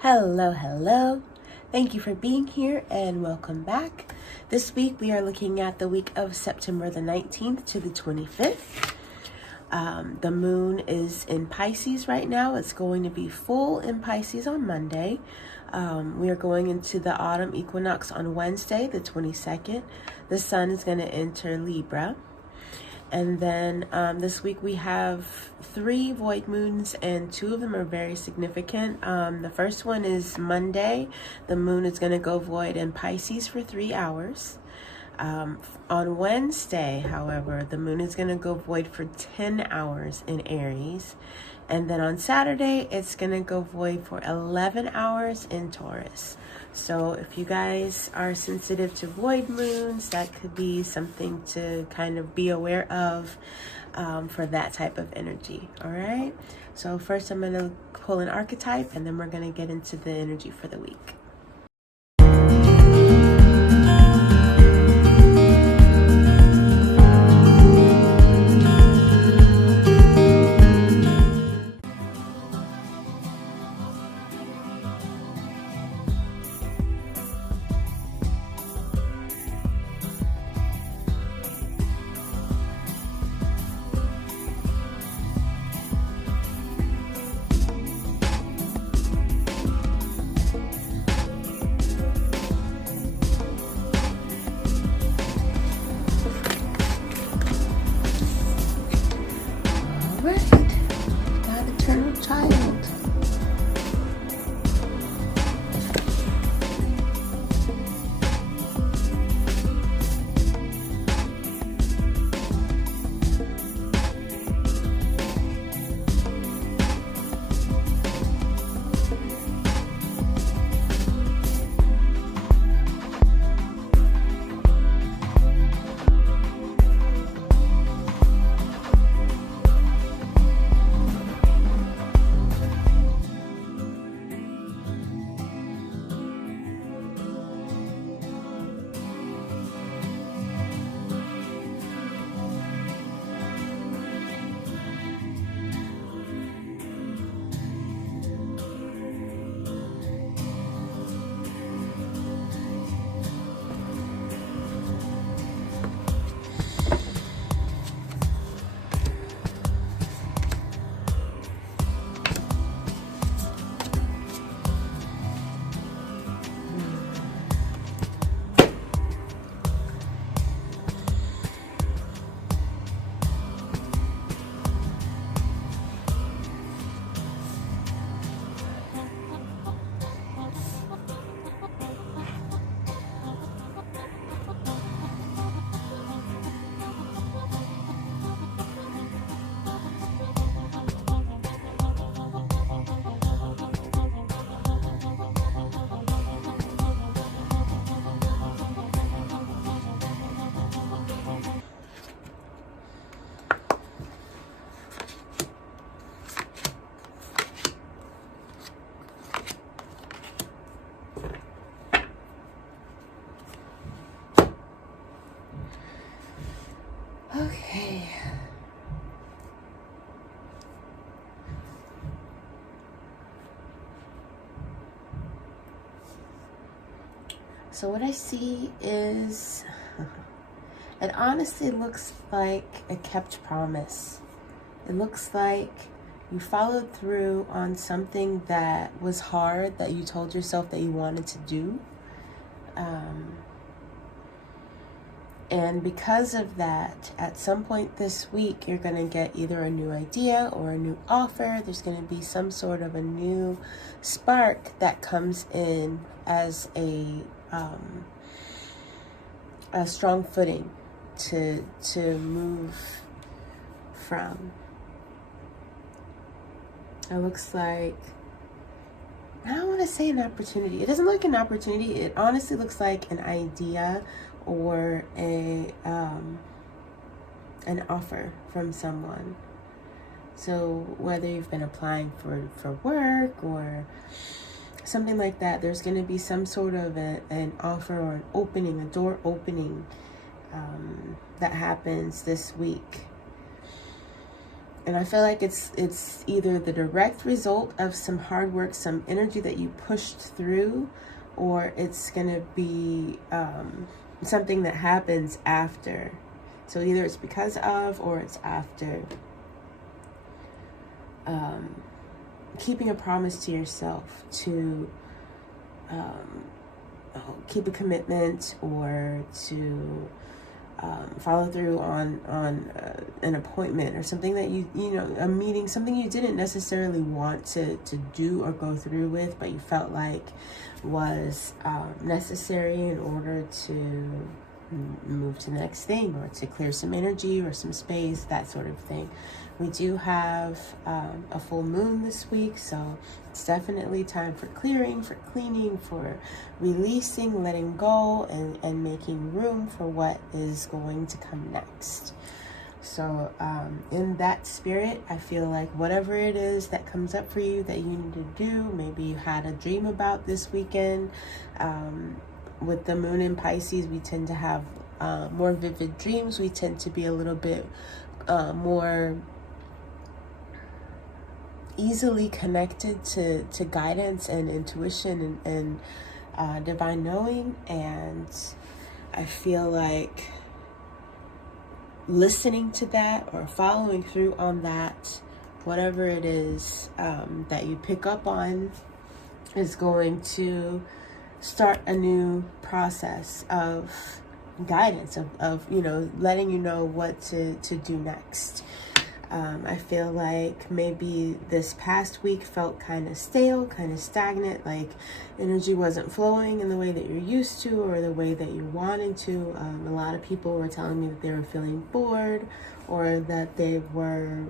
Hello, hello. Thank you for being here and welcome back. This week we are looking at the week of September the 19th to the 25th. The moon is in Pisces right now. It's going to be full in Pisces on Monday. We are going into the autumn equinox on Wednesday, the 22nd. The sun is going to enter Libra. And then this week we have 3 void moons, and 2 of them are very significant. The first one is Monday. The moon is going to go void in Pisces for 3 hours. On Wednesday, however, the moon is going to go void for 10 hours in Aries. And then on Saturday, it's going to go void for 11 hours in Taurus. So if you guys are sensitive to void moons, that could be something to kind of be aware of for that type of energy. All right. So first I'm going to pull an archetype, and then we're going to get into the energy for the week. Okay. So what I see is, it honestly looks like a kept promise. It looks like you followed through on something that was hard, that you told yourself that you wanted to do. And because of that, at some point this week, you're going to get either a new idea or a new offer. There's going to be some sort of a new spark that comes in as a strong footing to move from. It looks like, I don't want to say an opportunity. It doesn't look like an opportunity. It honestly looks like an idea or an offer from someone. So whether you've been applying for work or something like that, there's going to be some sort of an offer or an opening, a door opening that happens this week. And I feel like it's either the direct result of some hard work, some energy that you pushed through, or it's going to be something that happens after. So either it's because of or it's after. Keeping a promise to yourself to keep a commitment, or to follow through on an appointment, or something that you know, a meeting, something you didn't necessarily want to do or go through with, but you felt like was necessary in order to move to the next thing, or to clear some energy or some space, that sort of thing. We do have a full moon this week, so it's definitely time for clearing, for cleaning, for releasing, letting go, and making room for what is going to come next. So in that spirit, I feel like whatever it is that comes up for you that you need to do, maybe you had a dream about this weekend. With the moon in Pisces, we tend to have more vivid dreams. We tend to be a little bit more easily connected to guidance and intuition and divine knowing. And I feel like listening to that or following through on that, whatever it is that you pick up on, is going to start a new process of guidance, of you know, letting you know what to do next. I feel like maybe this past week felt kind of stale, kind of stagnant, like energy wasn't flowing in the way that you're used to or the way that you wanted to. A lot of people were telling me that they were feeling bored, or that they were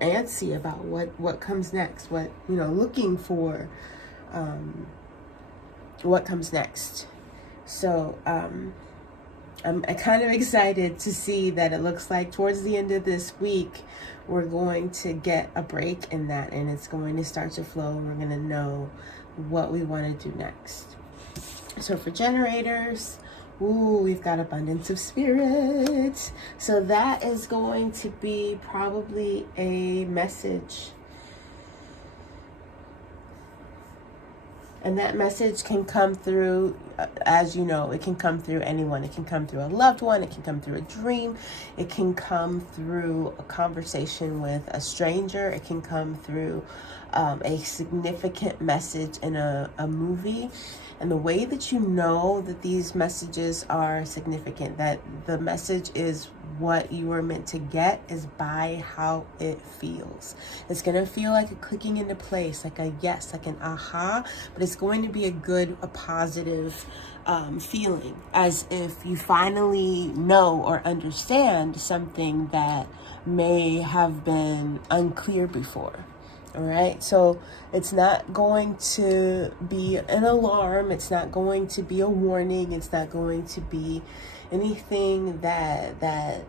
antsy about what comes next, what, you know, looking for what comes next. So I'm kind of excited to see that it looks like towards the end of this week, we're going to get a break in that, and it's going to start to flow, and we're going to know what we want to do next. So for generators, we've got abundance of spirit. So that is going to be probably a message. And that message can come through, as you know, it can come through anyone. It can come through a loved one. It can come through a dream. It can come through a conversation with a stranger. It can come through a significant message in a movie. And the way that you know that these messages are significant, that the message is what you were meant to get, is by how it feels. It's going to feel like a clicking into place, like a yes, like an aha, but it's going to be a positive feeling, as if you finally know or understand something that may have been unclear before. All right, so it's not going to be an alarm. It's not going to be a warning. It's not going to be anything that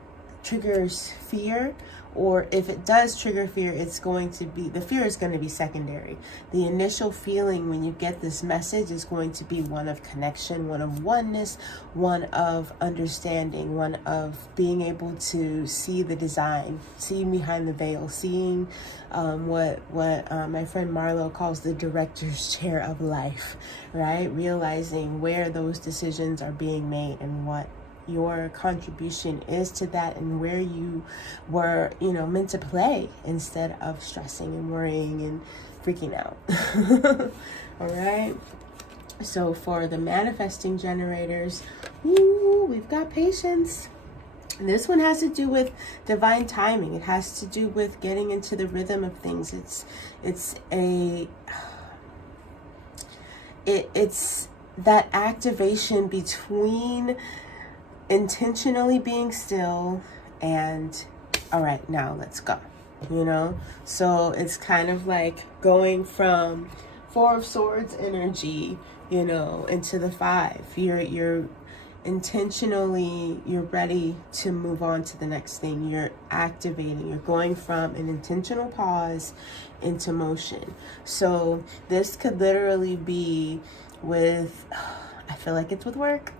triggers fear. Or if it does trigger fear, it's going to be, the fear is going to be secondary. The initial feeling when you get this message is going to be one of connection, one of oneness, one of understanding, one of being able to see the design, seeing behind the veil, seeing what my friend Marlo calls the director's chair of life, right? Realizing where those decisions are being made and what your contribution is to that, and where you were, you know, meant to play instead of stressing and worrying and freaking out. All right. So for the manifesting generators, we've got patience. And this one has to do with divine timing. It has to do with getting into the rhythm of things. It's that activation between intentionally being still and, all right, now let's go, you know? So it's kind of like going from Four of Swords energy, you know, into the 5. You're intentionally, you're ready to move on to the next thing. You're activating, you're going from an intentional pause into motion. So this could literally be with, I feel like it's with work.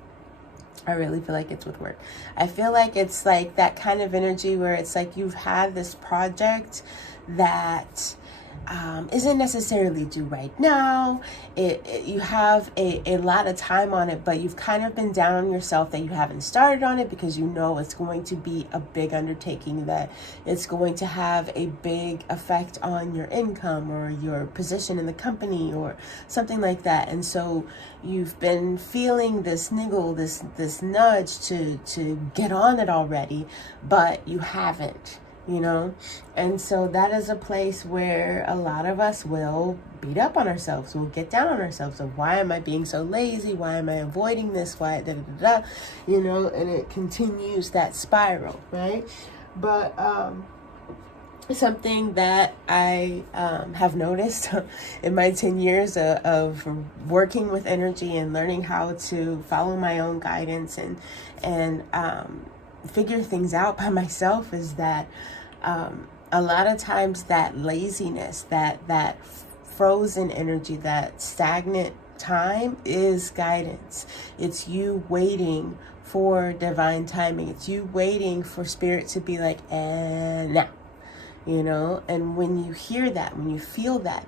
I really feel like it's with work. I feel like it's like that kind of energy where it's like you've had this project that isn't necessarily due right now. You have a lot of time on it, but you've kind of been down on yourself that you haven't started on it because you know it's going to be a big undertaking, that it's going to have a big effect on your income or your position in the company or something like that. And so you've been feeling this niggle, this nudge to get on it already, but you haven't. And so that is a place where a lot of us will beat up on ourselves. We'll get down on ourselves of, why am I being so lazy? Why am I avoiding this? Why, and it continues that spiral, right? But something that I have noticed in my 10 years of working with energy and learning how to follow my own guidance and figure things out by myself is that a lot of times that laziness, that frozen energy, that stagnant time is guidance. It's you waiting for divine timing. It's you waiting for spirit to be like, and now, and when you hear that, when you feel that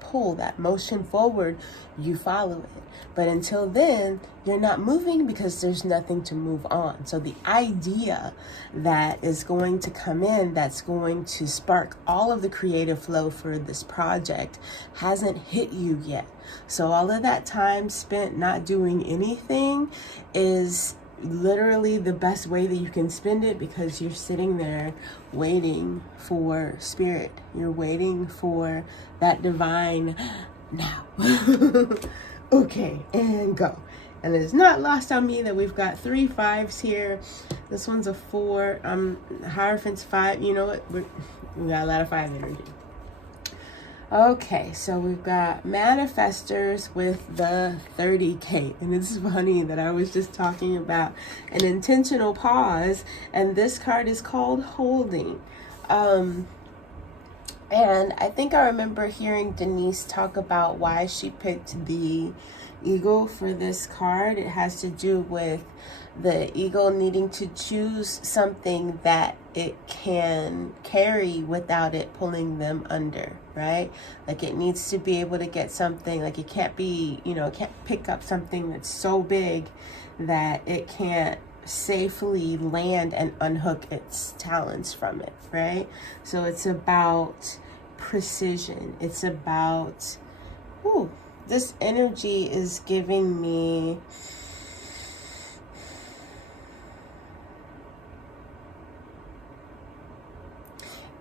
pull, that motion forward, you follow it. But until then, you're not moving because there's nothing to move on. So the idea that is going to come in, that's going to spark all of the creative flow for this project, hasn't hit you yet. So all of that time spent not doing anything is literally the best way that you can spend it, because you're sitting there waiting for spirit. You're waiting for that divine now. Okay, and go. And it's not lost on me that we've got 3 5s here. This one's a 4. Hierophant's 5. You know what? We got a lot of 5 energy. Okay, so we've got manifestors with the 30K. And it's funny that I was just talking about an intentional pause, and this card is called holding. And I think I remember hearing Denise talk about why she picked the eagle for this card. It has to do with the eagle needing to choose something that it can carry without it pulling them under, right? Like it needs to be able to get something, like it can't be, it can't pick up something that's so big that it can't safely land and unhook its talons from it, right? So it's about precision. It's about, this energy is giving me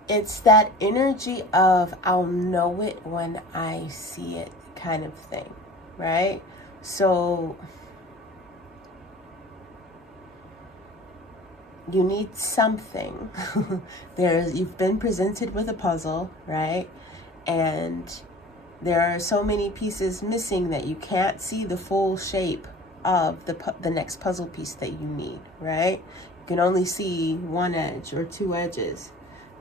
it's that energy of I'll know it when I see it kind of thing, right? So you need something. You've been presented with a puzzle, right? And there are so many pieces missing that you can't see the full shape of the next puzzle piece that you need, right? You can only see one edge or 2 edges.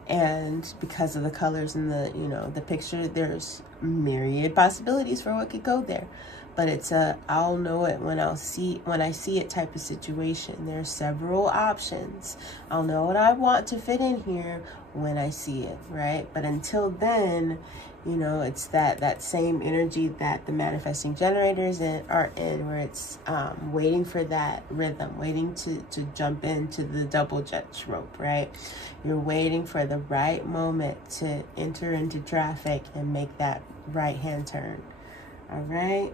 And because of the colors and the picture, there's myriad possibilities for what could go there. But it's I'll know it when I see it type of situation. There's several options. I'll know what I want to fit in here when I see it, right? But until then, it's that same energy that the manifesting generators are in, where it's waiting for that rhythm, waiting to jump into the double dutch rope, right? You're waiting for the right moment to enter into traffic and make that right hand turn. All right.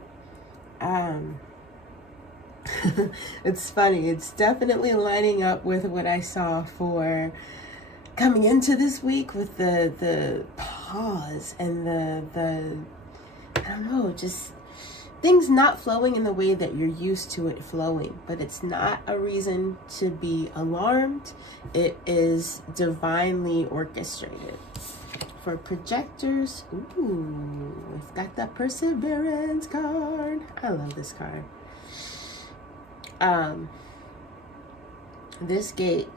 It's funny. It's definitely lining up with what I saw for coming into this week, with the pause and the I don't know, just things not flowing in the way that you're used to it flowing. But it's not a reason to be alarmed. It is divinely orchestrated. For projectors, we've got the Perseverance card. I love this card. This gate,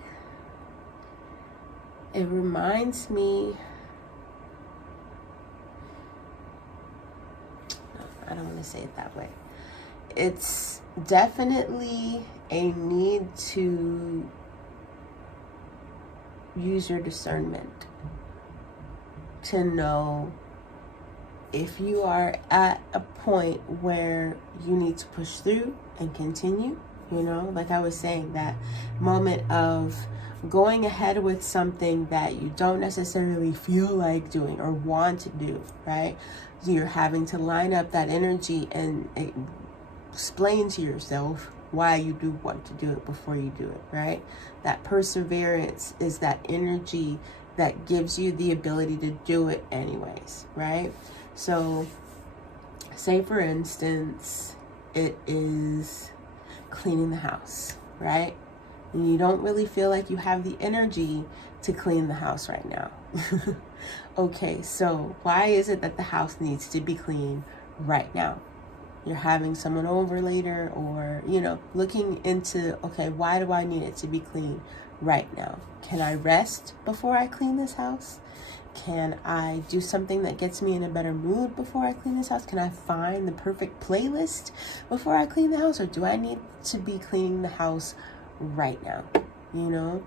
it reminds me, I don't want to say it that way. It's definitely a need to use your discernment to know if you are at a point where you need to push through and continue. You know, like I was saying, that moment of going ahead with something that you don't necessarily feel like doing or want to do, right? You're having to line up that energy and explain to yourself why you do want to do it before you do it, right? That perseverance is that energy that gives you the ability to do it anyways, right? So, say for instance, it is cleaning the house, right? And you don't really feel like you have the energy to clean the house right now. Okay, so why is it that the house needs to be cleaned right now? You're having someone over later, or, you know, looking into, okay, why do I need it to be clean right now? Can I rest before I clean this house? Can I do something that gets me in a better mood before I clean this house? Can I find the perfect playlist before I clean the house? Or do I need to be cleaning the house right now? You know,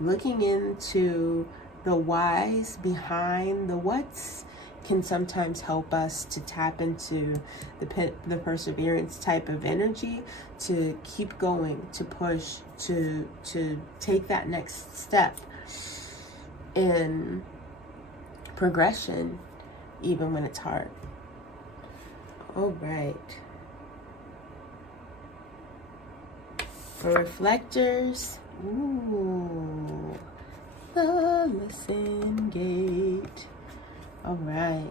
looking into the whys behind the whats can sometimes help us to tap into the perseverance type of energy, to keep going, to push, to take that next step in progression, even when it's hard. All right. For reflectors, ooh, the Listen Gate. All right.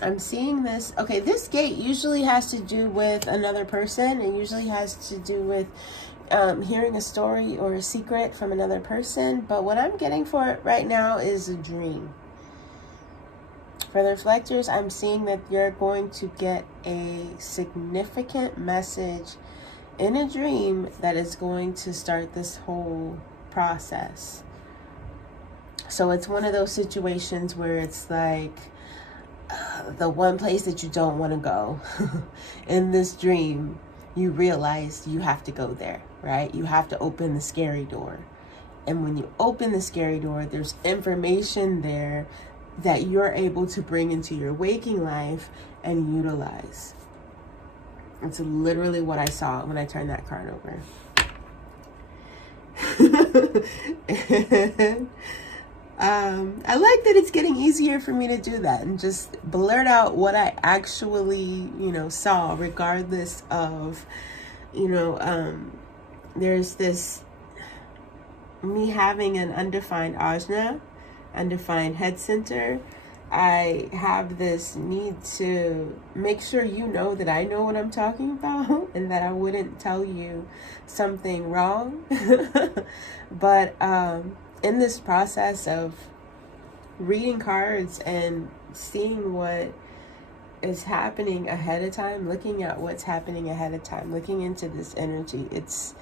I'm seeing this. Okay, this gate usually has to do with another person. It usually has to do with hearing a story or a secret from another person. But what I'm getting for it right now is a dream. For the reflectors, I'm seeing that you're going to get a significant message in a dream that is going to start this whole process. So it's one of those situations where it's like the one place that you don't want to go. In this dream, you realize you have to go there, right? You have to open the scary door. And when you open the scary door, there's information there that you're able to bring into your waking life and utilize. It's literally what I saw when I turned that card over. I like that it's getting easier for me to do that and just blurt out what I actually, saw, regardless of, there's this, me having an undefined ajna, undefined head center. I have this need to make sure you know that I know what I'm talking about and that I wouldn't tell you something wrong. But in this process of reading cards and seeing what is happening ahead of time, looking at what's happening ahead of time, looking into this energy, it's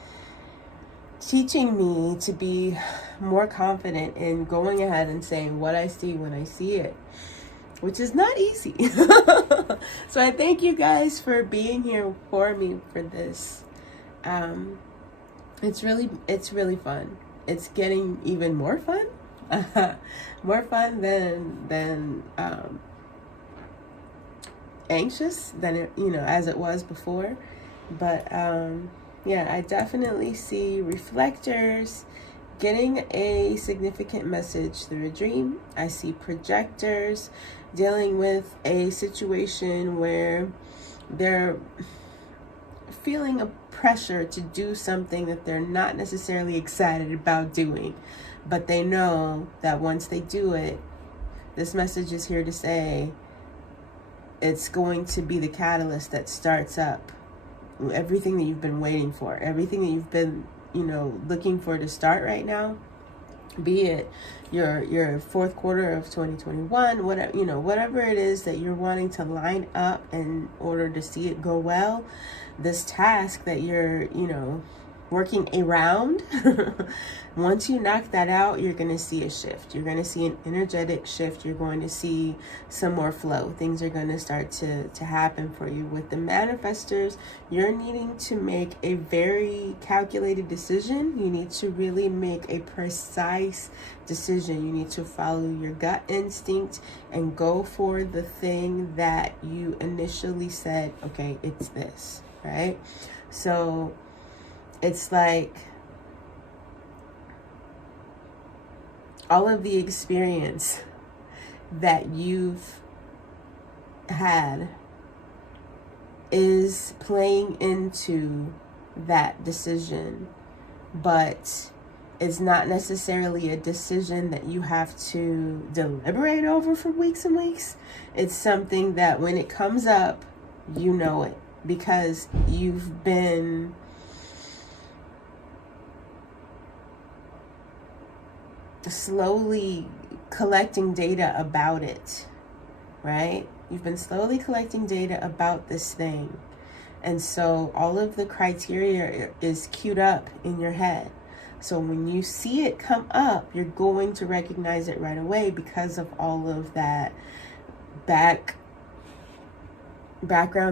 teaching me to be more confident in going ahead and saying what I see when I see it, which is not easy. So I thank you guys for being here for me for this. It's really fun. It's getting even more fun. More fun than anxious than it, as it was before. But yeah, I definitely see reflectors getting a significant message through a dream. I see projectors dealing with a situation where they're feeling a pressure to do something that they're not necessarily excited about doing, but they know that once they do it, this message is here to say it's going to be the catalyst that starts up everything that you've been waiting for, everything that you've been, looking for to start right now, be it your fourth quarter of 2021, whatever it is that you're wanting to line up in order to see it go well. This task that you're, working around, once you knock that out, you're going to see a shift. You're going to see an energetic shift. You're going to see some more flow. Things are going to start to happen for you. With the manifestors, you're needing to make a very calculated decision. You need to really make a precise decision. You need to follow your gut instinct and go for the thing that you initially said, okay, it's this, right? So it's like all of the experience that you've had is playing into that decision, but it's not necessarily a decision that you have to deliberate over for weeks and weeks. It's something that when it comes up, you know it, because you've been slowly collecting data about it, right? You've been slowly collecting data about this thing. And so all of the criteria is queued up in your head. So when you see it come up, you're going to recognize it right away because of all of that background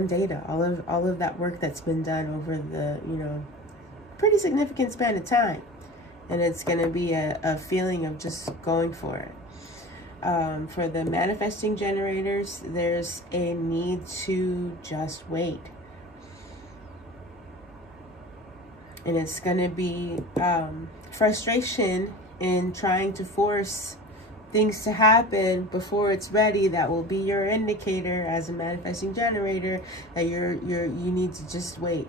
data, all of that work that's been done over the, pretty significant span of time. And it's going to be a feeling of just going for it. For the manifesting generators, there's a need to just wait. And it's going to be frustration in trying to force things to happen before it's ready. That will be your indicator as a manifesting generator that you need to just wait.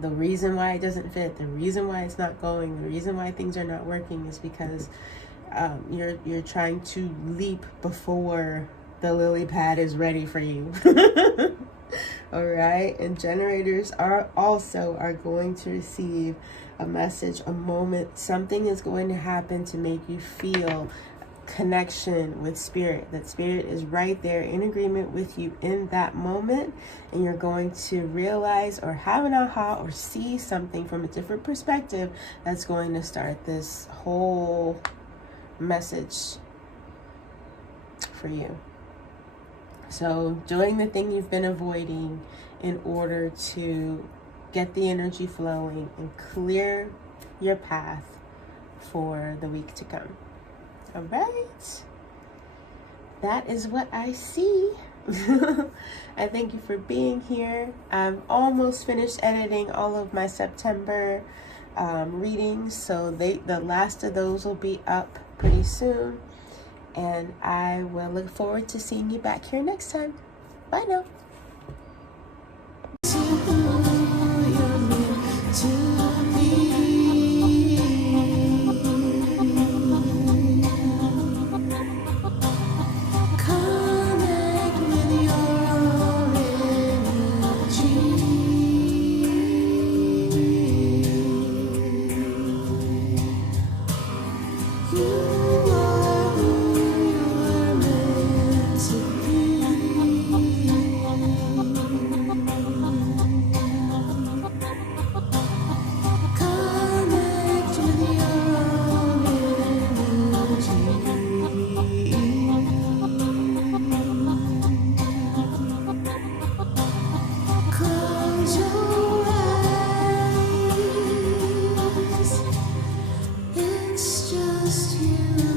The reason why it doesn't fit, the reason why it's not going, the reason why things are not working is because you're trying to leap before the lily pad is ready for you. All right. And generators are going to receive a message, a moment. Something is going to happen to make you feel connection with spirit. That spirit is right there in agreement with you in that moment, and you're going to realize or have an aha or see something from a different perspective that's going to start this whole message for you. So doing the thing you've been avoiding in order to get the energy flowing and clear your path for the week to come. All right. That is what I see. I thank you for being here. I've almost finished editing all of my September readings, so the last of those will be up pretty soon. And I will look forward to seeing you back here next time. Bye now. It's just you.